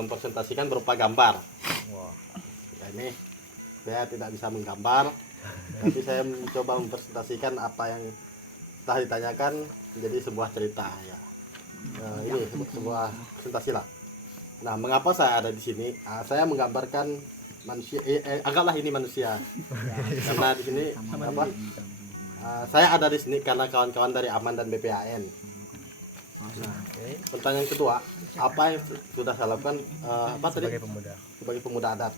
mempresentasikan berupa gambar. Wah. Ya, ini saya tidak bisa menggambar, tapi saya mencoba mempresentasikan apa yang telah ditanyakan menjadi sebuah cerita ya. Ini sebuah presentasi lah. Nah, mengapa saya ada di sini? Saya menggambarkan manusia. Anggaplah ini manusia. Karena di sini apa? Saya ada di sini karena kawan-kawan dari Aman dan BPAN. Nah, pertanyaan kedua, apa yang sudah saya lakukan sebagai pemuda adat?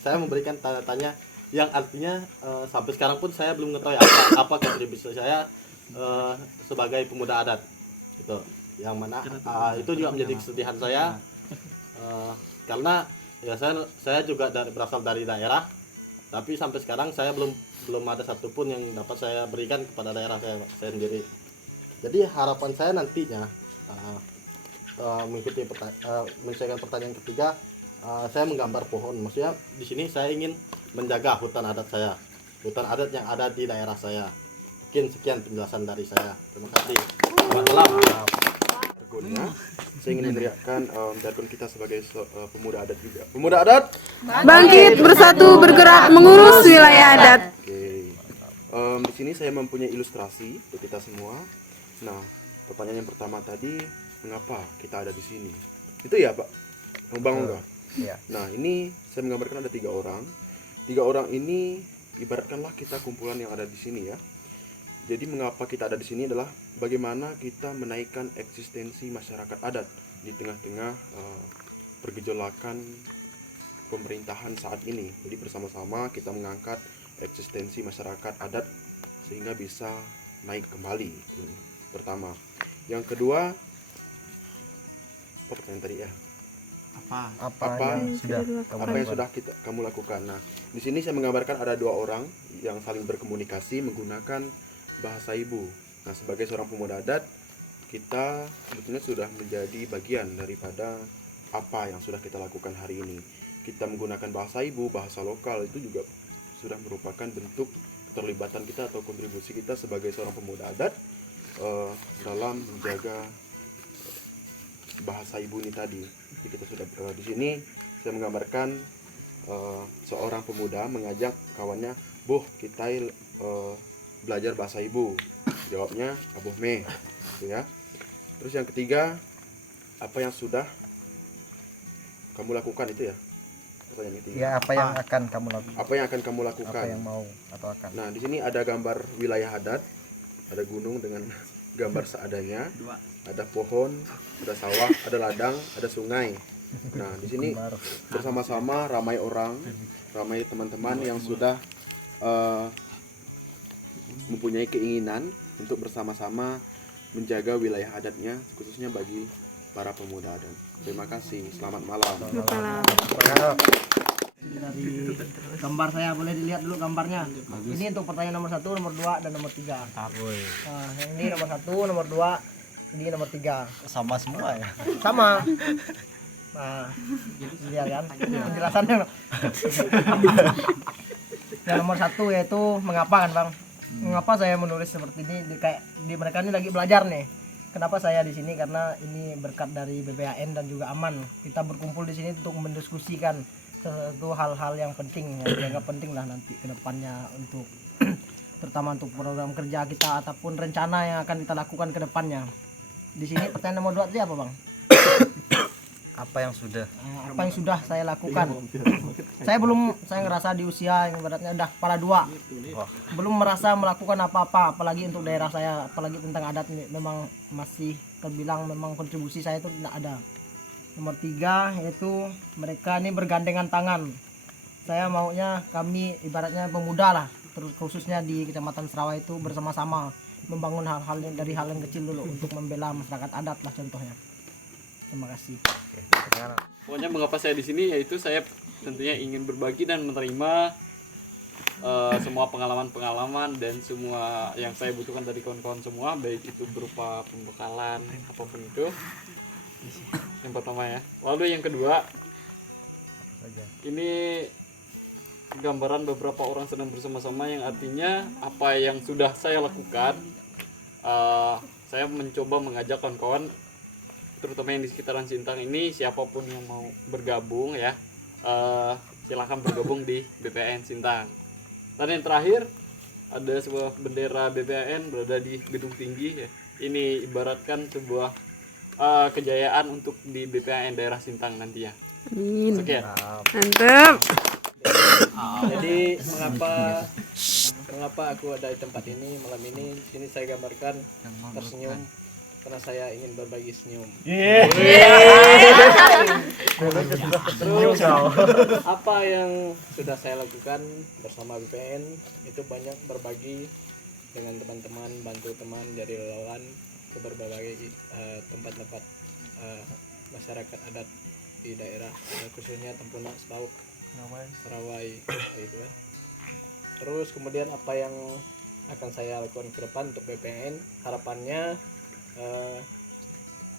Saya memberikan tanya-tanya yang artinya sampai sekarang pun saya belum mengetahui apa kontribusi saya sebagai pemuda adat. Gitu. Yang mana itu juga menjadi kesedihan saya karena ya saya juga berasal dari daerah, tapi sampai sekarang saya belum ada satupun yang dapat saya berikan kepada daerah saya sendiri. Jadi harapan saya nantinya mengikuti menyelesaikan pertanyaan ketiga, saya menggambar pohon. Maksudnya di sini saya ingin menjaga hutan adat saya, hutan adat yang ada di daerah saya. Mungkin sekian penjelasan dari saya. Terima kasih. Selamat malam. Saya ingin meneriakkan jargon kita sebagai pemuda adat juga. Pemuda adat bangkit bersatu bergerak mengurus wilayah adat. Oke. Di sini saya mempunyai ilustrasi untuk kita semua. Nah, pertanyaan yang pertama tadi, mengapa kita ada di sini? Itu ya, Pak. Bang Ongga. Iya. Nah, ini saya menggambarkan ada 3 orang. 3 orang ini ibaratkanlah kita kumpulan yang ada di sini ya. Jadi mengapa kita ada di sini adalah bagaimana kita menaikkan eksistensi masyarakat adat di tengah-tengah pergejolakan pemerintahan saat ini. Jadi bersama-sama kita mengangkat eksistensi masyarakat adat sehingga bisa naik kembali. Pertama. Yang kedua, apa pertanyaan tadi ya? Apa yang sudah kamu lakukan? Nah, di sini saya menggambarkan ada 2 orang yang saling berkomunikasi menggunakan bahasa ibu. Nah, sebagai seorang pemuda adat, kita sebetulnya sudah menjadi bagian daripada apa yang sudah kita lakukan hari ini. Kita menggunakan bahasa ibu, bahasa lokal, itu juga sudah merupakan bentuk keterlibatan kita atau kontribusi kita sebagai seorang pemuda adat dalam menjaga bahasa ibu ini tadi. Jadi kita sudah di sini saya menggambarkan seorang pemuda mengajak kawannya, "Boh, kita belajar bahasa ibu." Jawabnya, "Aboh meh." Gitu ya. Terus yang ketiga, apa yang sudah kamu lakukan itu ya? Pertanyaan ketiga. Ya, apa yang akan kamu lakukan? Apa yang akan kamu lakukan? Apa yang mau atau akan? Nah, di sini ada gambar wilayah adat, ada gunung dengan gambar seadanya, ada pohon, ada sawah, ada ladang, ada sungai. Nah, di sini bersama-sama ramai orang, ramai teman-teman yang sudah mempunyai keinginan untuk bersama-sama menjaga wilayah adatnya, khususnya bagi para pemuda adat. Terima kasih. Selamat malam. Dari gambar saya boleh dilihat dulu gambarnya. Ini untuk pertanyaan nomor 1, nomor 2, dan nomor 3. Nah, yang ini nomor 1, nomor 2, ini nomor 3. Sama semua ya? Sama. Nah, lihat kan penjelasannya. Yang nomor 1 yaitu mengapa kan Bang? Mengapa saya menulis seperti ini? Kayak di mereka ini lagi belajar nih. Kenapa saya di sini? Karena ini berkat dari BPAN dan juga Aman. Kita berkumpul di sini untuk mendiskusikan sesuatu hal-hal yang penting, yang dianggap penting lah nanti ke depannya untuk terutama untuk program kerja kita ataupun rencana yang akan kita lakukan ke depannya. Di sini pertanyaan nomor 2 tadi apa Bang? Apa yang sudah? Apa yang sudah saya lakukan? Saya ngerasa di usia yang beratnya udah kepala 2. Belum merasa melakukan apa-apa, apalagi untuk daerah saya, apalagi tentang adat ini memang masih terbilang memang kontribusi saya itu tidak ada. Nomor 3 yaitu mereka ini bergandengan tangan. Saya maunya kami ibaratnya pemuda lah, terus khususnya di Kecamatan Serawai itu bersama-sama membangun hal-hal dari hal yang kecil dulu untuk membela masyarakat adat lah contohnya. Terima kasih. Pokoknya mengapa saya di sini yaitu saya tentunya ingin berbagi dan menerima semua pengalaman-pengalaman dan semua yang saya butuhkan dari kawan-kawan semua, baik itu berupa pembekalan apapun itu. Yang pertama ya. Lalu yang kedua, ini gambaran beberapa orang sedang bersama-sama yang artinya apa yang sudah saya lakukan, saya mencoba mengajak kawan-kawan terutama yang di sekitaran Sintang ini, siapapun yang mau bergabung ya, silakan bergabung di BPAN Sintang. Dan yang terakhir ada sebuah bendera BPAN berada di gedung tinggi ya. Ini ibaratkan sebuah kejayaan untuk di BPAN daerah Sintang nantinya. Amin. Sekian. Mantap. Jadi mengapa aku ada di tempat ini malam ini? Di sini saya gambarkan tersenyum karena saya ingin berbagi senyum. Terus apa yang sudah saya lakukan bersama BPN itu banyak berbagi dengan teman-teman, bantu teman dari relawan ke berbagai tempat-tempat masyarakat adat di daerah, khususnya Tempunak, Sepauk, Serawai, gitu kan. Terus kemudian apa yang akan saya lakukan ke depan untuk BPN, harapannya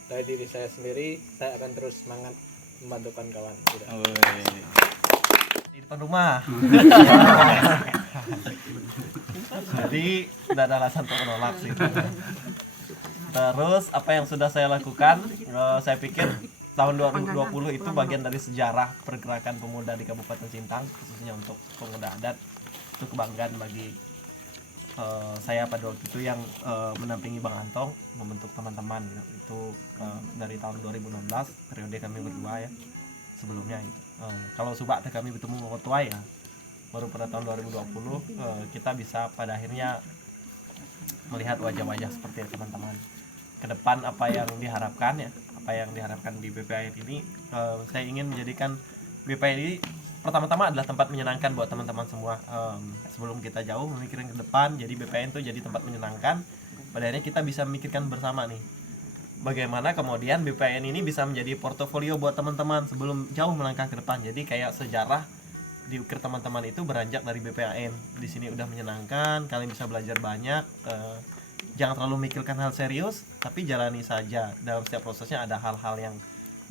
dari diri saya sendiri, saya akan terus semangat membantu kawan. Sudah. Di depan rumah. Jadi tidak ada alasan untuk menolak sih. Terus apa yang sudah saya lakukan, saya pikir tahun 2020 itu bagian dari sejarah pergerakan pemuda di Kabupaten Sintang, khususnya untuk pemuda adat. Itu kebanggaan bagi saya pada waktu itu yang mendampingi Bang Antong membentuk teman-teman itu dari tahun 2016, periode kami berdua ya. Sebelumnya kalau subak kami bertemu mengotua ya baru pada tahun 2020 kita bisa pada akhirnya melihat wajah-wajah seperti teman-teman ke depan. Apa yang diharapkan ya, apa yang diharapkan di BPAN ini, saya ingin menjadikan BPAN ini pertama-tama adalah tempat menyenangkan buat teman-teman semua. Sebelum kita jauh memikirkan ke depan, jadi BPAN itu jadi tempat menyenangkan. Pada akhirnya kita bisa memikirkan bersama nih, bagaimana kemudian BPAN ini bisa menjadi portofolio buat teman-teman sebelum jauh melangkah ke depan. Jadi kayak sejarah diukir teman-teman itu beranjak dari BPAN. Di sini udah menyenangkan, kalian bisa belajar banyak. Jangan terlalu memikirkan hal serius, tapi jalani saja. Dalam setiap prosesnya ada hal-hal yang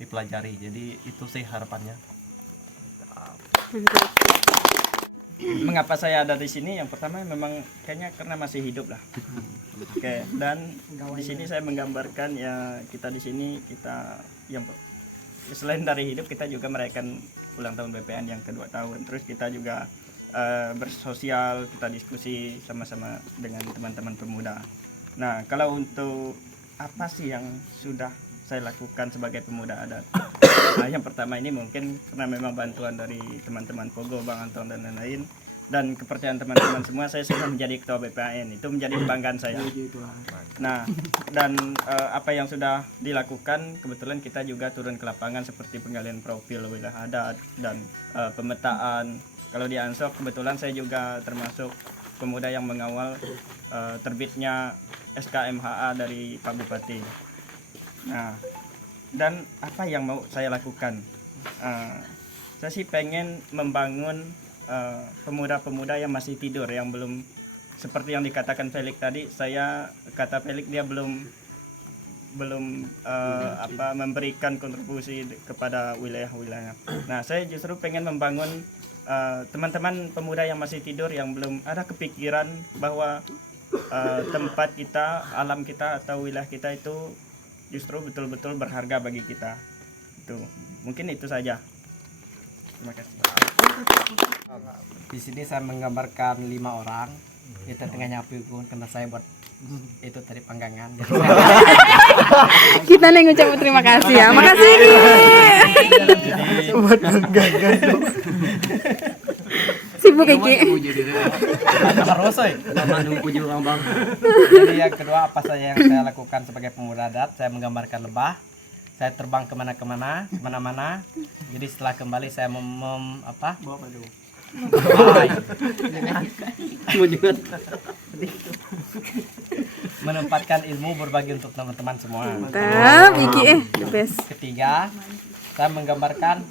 dipelajari. Jadi itu sih harapannya. Mengapa saya ada di sini? Yang pertama memang kayaknya karena masih hidup lah. Oke, dan di sini saya menggambarkan ya kita di sini kita yang selain dari hidup kita juga merayakan ulang tahun BPN yang kedua tahun. Terus kita juga bersosial, kita diskusi sama-sama dengan teman-teman pemuda. Nah, kalau untuk apa sih yang sudah saya lakukan sebagai pemuda adat? Nah, yang pertama ini mungkin karena memang bantuan dari teman-teman Pogo, Bang Anton dan lain-lain, dan kepercayaan teman-teman semua, saya sudah menjadi ketua BPAN. Itu menjadi kebanggaan saya. Nah, dan apa yang sudah dilakukan, kebetulan kita juga turun ke lapangan seperti penggalian profil wilayah adat dan pemetaan. Kalau di Ansok kebetulan saya juga termasuk pemuda yang mengawal terbitnya SKMHA dari Pak Bupati. Nah, dan apa yang mau saya lakukan? Saya sih pengen membangun pemuda-pemuda yang masih tidur, yang belum, seperti yang dikatakan Felix tadi, kata Felix dia belum memberikan kontribusi kepada wilayah-wilayah. Nah, saya justru pengen membangun teman-teman pemuda yang masih tidur, yang belum ada kepikiran bahwa tempat kita, alam kita atau wilayah kita itu justru betul-betul berharga bagi kita. Itu mungkin itu saja. Terima kasih. Di sini saya menggambarkan 5 orang. Itu tengah nyapu karena saya buat itu tadi panggangan. Kita nih ngucapin terima kasih ya. Makasih Ki. Sibuk ya Ki. Terus Jadi yang kedua, apa saja yang saya lakukan sebagai pemuda adat? Saya menggambarkan lebah. Saya terbang kemana-mana. Jadi setelah kembali saya menempatkan ilmu berbagi untuk teman-teman semua. Mantap, Iki the best. Ketiga, saya menggambarkan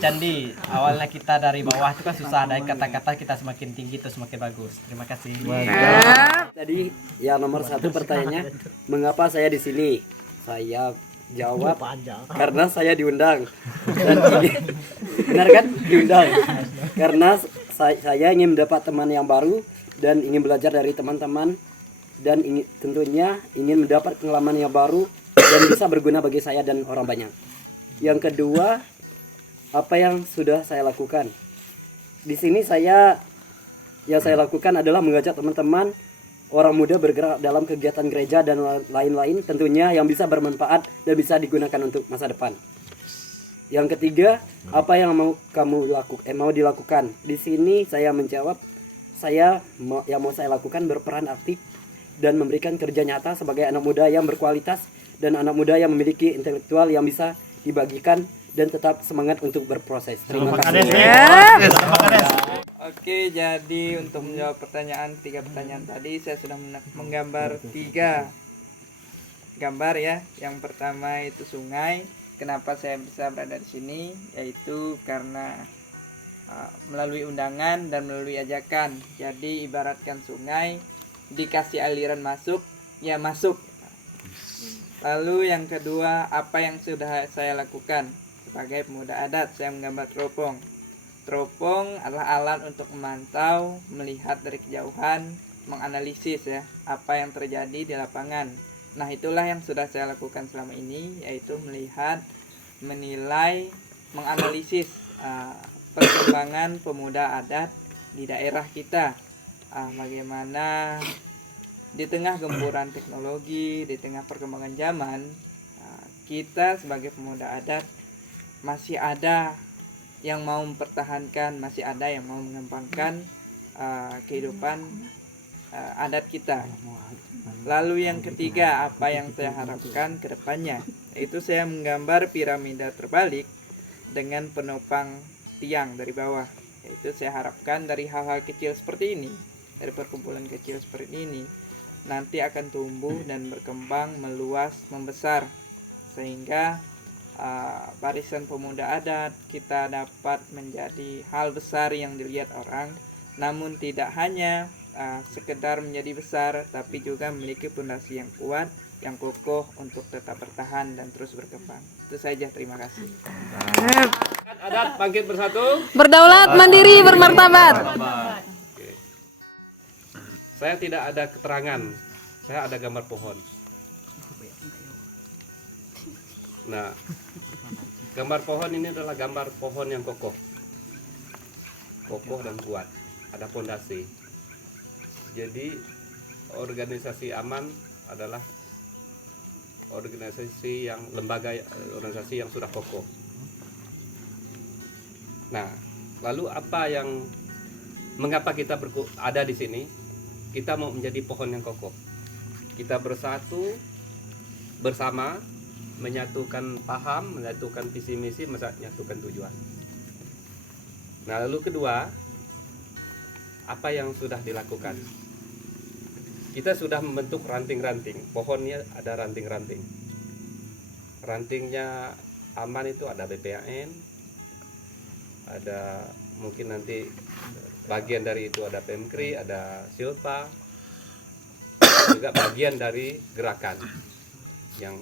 candi. Awalnya kita dari bawah itu kan susah, dari kata-kata kita semakin tinggi itu semakin bagus. Terima kasih. Mantap. Tadi yang nomor 1 pertanyaannya, mengapa saya di sini? Saya jawab karena saya diundang. Dan benar kan? Diundang. Karena saya ingin mendapat teman yang baru dan ingin belajar dari teman-teman dan tentunya ingin mendapat pengalaman yang baru dan bisa berguna bagi saya dan orang banyak. Yang kedua, apa yang sudah saya lakukan di sini, yang saya lakukan adalah mengajak teman-teman orang muda bergerak dalam kegiatan gereja dan lain-lain, tentunya yang bisa bermanfaat dan bisa digunakan untuk masa depan. Yang ketiga, apa yang mau dilakukan? Di sini saya menjawab, yang mau saya lakukan berperan aktif dan memberikan kerja nyata sebagai anak muda yang berkualitas dan anak muda yang memiliki intelektual yang bisa dibagikan dan tetap semangat untuk berproses. Terima kasih. Oke, jadi untuk menjawab tiga pertanyaan tadi, saya sudah menggambar 3 gambar ya. Yang pertama itu sungai. Kenapa saya bisa berada di sini? Yaitu karena melalui undangan dan melalui ajakan. Jadi ibaratkan sungai, dikasih aliran masuk, ya masuk. Lalu yang kedua, apa yang sudah saya lakukan? Sebagai pemuda adat, saya menggambar teropong. Teropong adalah alat untuk memantau, melihat dari kejauhan, menganalisis ya apa yang terjadi di lapangan. Nah, itulah yang sudah saya lakukan selama ini, yaitu melihat, menilai, menganalisis perkembangan pemuda adat di daerah kita. Bagaimana di tengah gempuran teknologi, di tengah perkembangan zaman, kita sebagai pemuda adat masih ada yang mau mempertahankan, masih ada yang mau mengembangkan kehidupan adat kita. Lalu yang ketiga, apa yang saya harapkan ke depannya, yaitu saya menggambar piramida terbalik dengan penopang tiang dari bawah. Yaitu saya harapkan dari hal-hal kecil seperti ini, dari perkumpulan kecil seperti ini, nanti akan tumbuh dan berkembang, meluas, membesar, sehingga barisan pemuda adat kita dapat menjadi hal besar yang dilihat orang, namun tidak hanya sekedar menjadi besar, tapi juga memiliki fondasi yang kuat, yang kokoh untuk tetap bertahan dan terus berkembang. Itu saja, terima kasih. Adat bangkit bersatu, Berdaulat, mandiri, bermartabat. Oke. Saya tidak ada keterangan, saya ada gambar pohon. Nah, gambar pohon ini adalah gambar pohon yang kokoh dan kuat, ada fondasi. Jadi organisasi aman adalah organisasi yang organisasi yang sudah kokoh. Nah, lalu mengapa kita ada di sini? Kita mau menjadi pohon yang kokoh. Kita bersatu bersama, menyatukan paham, menyatukan visi misi, menyatukan tujuan. Nah, lalu kedua, apa yang sudah dilakukan? Kita sudah membentuk ranting-ranting. Pohonnya ada ranting-ranting. Rantingnya aman itu ada BPAN, ada mungkin nanti bagian dari itu ada Pemkri, ada Silpa, juga bagian dari gerakan yang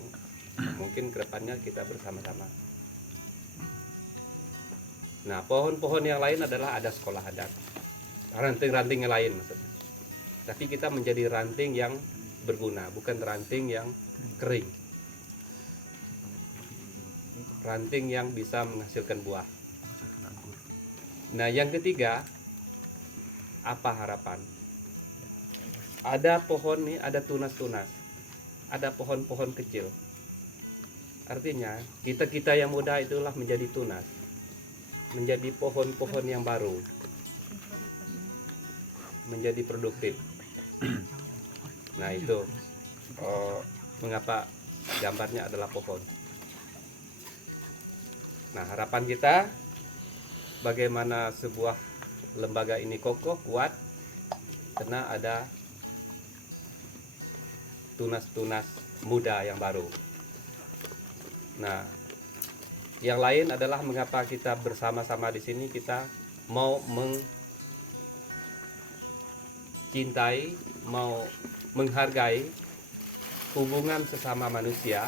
mungkin kedepannya kita bersama-sama. Nah, pohon-pohon yang lain adalah ada sekolah adat, ranting-ranting yang lain maksudnya. Tapi kita menjadi ranting yang berguna, bukan ranting yang kering. Ranting yang bisa menghasilkan buah. Nah, yang ketiga, apa harapan? Ada pohon nih, ada tunas-tunas, ada pohon-pohon kecil. Artinya kita yang muda itulah menjadi tunas, menjadi pohon-pohon yang baru, menjadi produktif. Nah, itu mengapa gambarnya adalah pohon. Nah, harapan kita bagaimana sebuah lembaga ini kokoh, kuat, karena ada tunas-tunas muda yang baru. Nah, yang lain adalah mengapa kita bersama-sama di sini, kita mau mencintai, mau menghargai hubungan sesama manusia,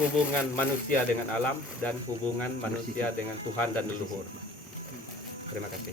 hubungan manusia dengan alam, dan hubungan manusia dengan Tuhan dan leluhur. Terima kasih.